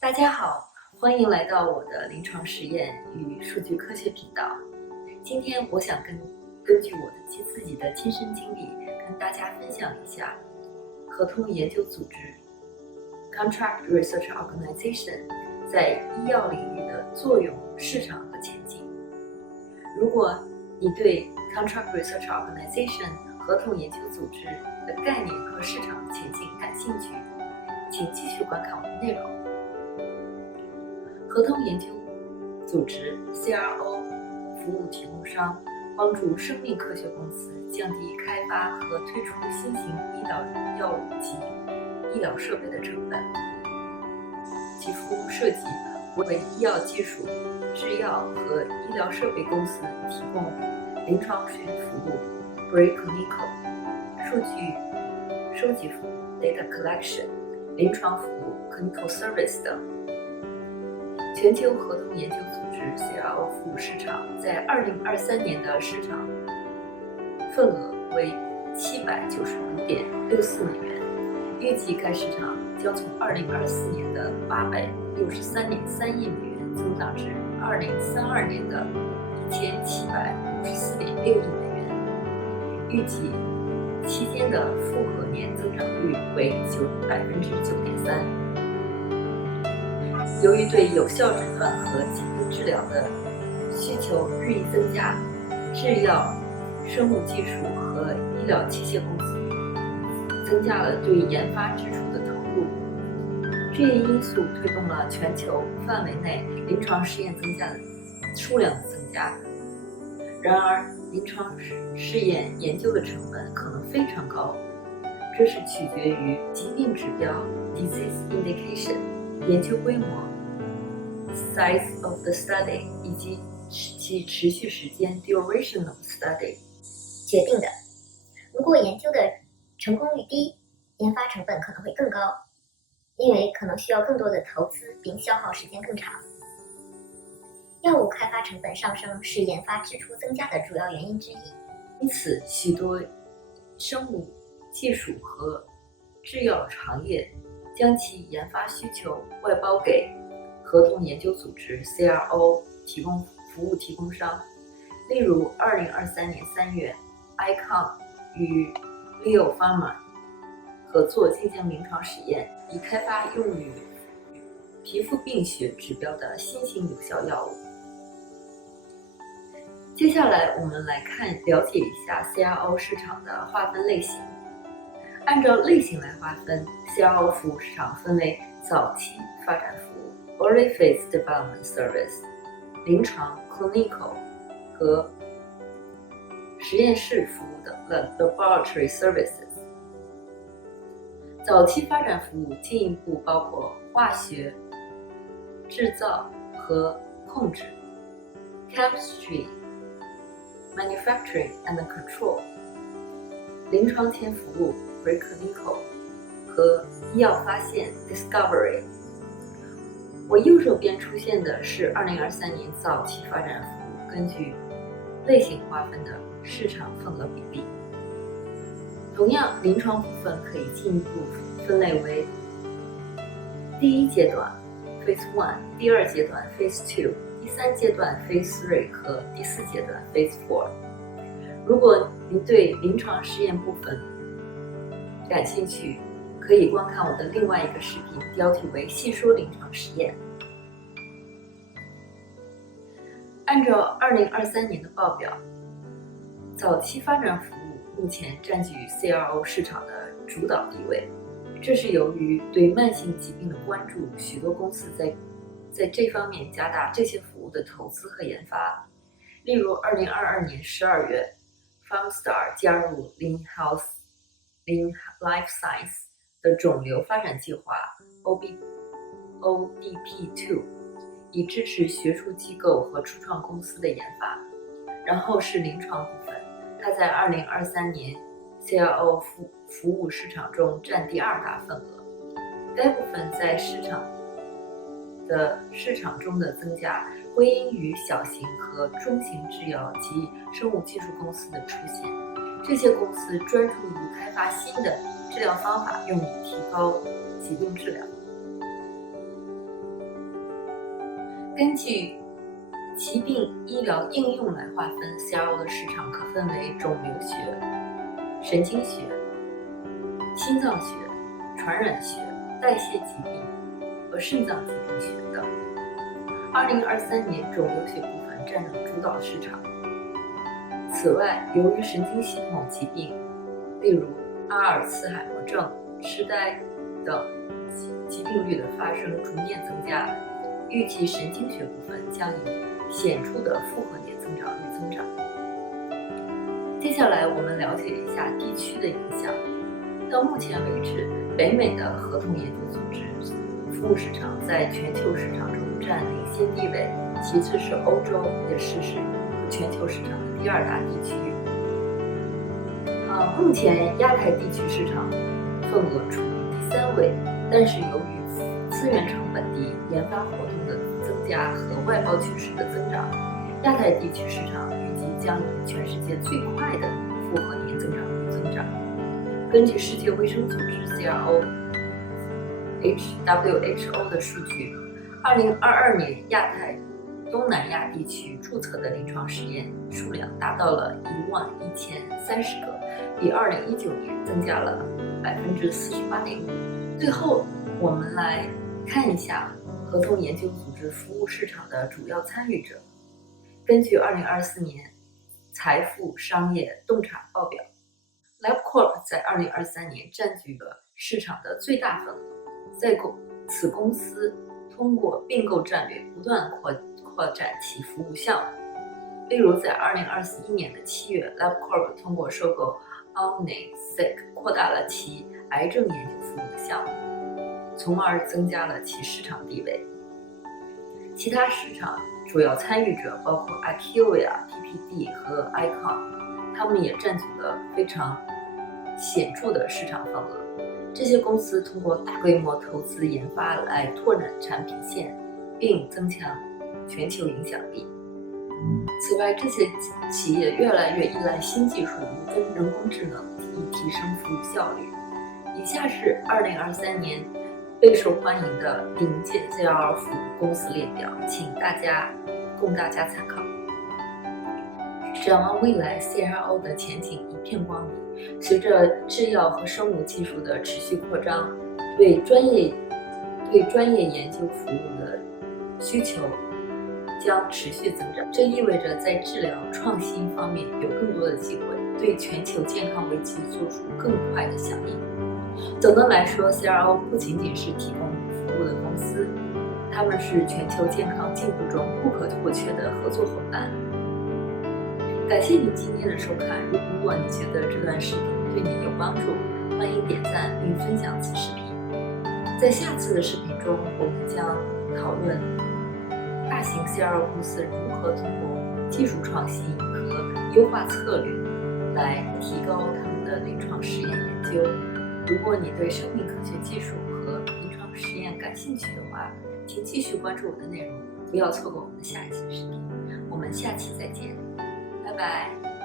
大家好，欢迎来到我的临床实验与数据科学频道。今天我想根据我自己的亲身经历，跟大家分享一下合同研究组织 （Contract Research Organization） 在医药领域的作用、市场和前景。如果你对 Contract Research Organization 合同研究组织的概念和市场的前景感兴趣，请继续观看我的内容。合同研究组织 CRO 服务提供商帮助生命科学公司降低开发和推出新型医疗药物及医疗设备的成本，其服务设计为医药技术、制药和医疗设备公司提供临床实验服务 （preclinical）、数据收集服务 （data collection）、临床服务 （clinical service） 等。全球合同研究组织 CRO 服务市场在2023年的市场份额为795.64美元，预计该市场将从2024年的863.3亿美元增长至2032年的1754.6亿美元，预计期间的复合年增长率为9.3%。由于对有效诊断和疾病治疗的需求日益增加，制药、生物技术和医疗器械公司增加了对研发支出的投入。这一因素推动了全球范围内临床试验数量的增加。然而，临床试验研究的成本可能非常高，这是取决于疾病指标 （disease indication）、研究规模 （size of the study） 以及其持续时间 （duration of study） 决定的。如果研究的成功率低，研发成本可能会更高，因为可能需要更多的投资并消耗时间更长。药物开发成本上升是研发支出增加的主要原因之一。因此，许多生物技术和制药行业将其研发需求外包给合同研究组织 CRO 服务提供商。例如2023年3月 ，ICON 与 Leo Pharma 合作进行临床实验，以开发用于皮肤病学指标的新型有效药物。接下来我们来了解一下 CRO 市场的划分类型。按照类型来划分， CRO 服务市场分为早期发展服务 Early Phase Development Service、 临床 Clinical 和实验室服务等 Laboratory Services。 早期发展服务进一步包括化学、制造和控制 Chemistry Manufacturing and Control、 临床前服务 Preclinical 和医药发现 Discovery。 我右手边出现的是2023年早期发展服务根据类型划分的市场份额比例。同样，临床部分可以进一步分类为第一阶段 Phase 1、第二阶段 Phase 2、第三阶段 Phase 3和第四阶段 Phase 4。如果您对临床实验部分感兴趣，可以观看我的另外一个视频，标题为“细说临床实验”。按照2023年的报表，早期发展服务目前占据 CRO 市场的主导地位。这是由于对慢性疾病的关注，许多公司在这方面加大这些服务的投资和研发。例如2022年12月 ，Pharmstar 加入 Lean Life Science 的肿瘤发展计划 ODP2， 以支持学术机构和初创公司的研发。然后是临床部分，它在2023年 CRO 服务市场中占第二大份额。该部分在市场中的增加归因于小型和中型制药及生物技术公司的出现。这些公司专注于开发新的治疗方法，用以提高疾病治疗。根据疾病医疗应用来划分 CRO 的市场可分为肿瘤学、神经学、心脏学、传染学、代谢疾病和肾脏疾病学等。2023年肿瘤学部分占了主导市场。此外，由于神经系统疾病，例如阿尔茨海默症、痴呆等疾病率的发生逐年增加，预计神经学部分将以显著的复合年增长率增长。接下来我们了解一下地区的影响。到目前为止，北美的合同研究组织服务市场在全球市场中占领先地位，其次是欧洲，也是全球市场的第2大地区。目前亚太地区市场份额处于第3位，但是由于资源成本低、研发活动的增加和外包趋势的增长，亚太地区市场预计将以全世界最快的复合年增长率增长。根据世界卫生组织 WHO 的数据，2022年亚太东南亚地区注册的临床实验数量达到了11030个，比2019年增加了48.5%。最后，我们来看一下合同研究组织服务市场的主要参与者。根据2024年财富商业洞察报表， LabCorp 在2023年占据了市场的最大份额。此公司通过并购战略不断扩展其服务项目。例如，在2021年的7月 ，LabCorp 通过收购 OmniSeq 扩大了其癌症研究服务的项目，从而增加了其市场地位。其他市场主要参与者包括 IQVIA、PPD 和 ICON， 他们也占据了非常显著的市场份额。这些公司通过大规模投资研发来拓展产品线，并增强全球影响力。此外，这些企业越来越依赖新技术与人工智能，以提升服务效率。以下是2023年备受欢迎的顶尖 CRO 服务公司列表，供大家参考。展望未来 ，CRO 的前景一片光明。随着制药和生物技术的持续扩张，对专业研究服务的需求将持续增长。这意味着在治疗创新方面有更多的机会，对全球健康危机做出更快的响应。总的来说 ，CRO 不仅仅是提供服务的公司，他们是全球健康进步中不可或缺的合作伙伴。感谢你今天的收看，如果你觉得这段视频对你有帮助，欢迎点赞并分享此视频。在下次的视频中，我们将讨论大型 CRO 公司如何通过技术创新和优化策略来提高他们的临床实验研究。如果你对生命科学技术和临床实验感兴趣的话，请继续关注我的内容，不要错过我们的下一期视频。我们下期再见，拜拜。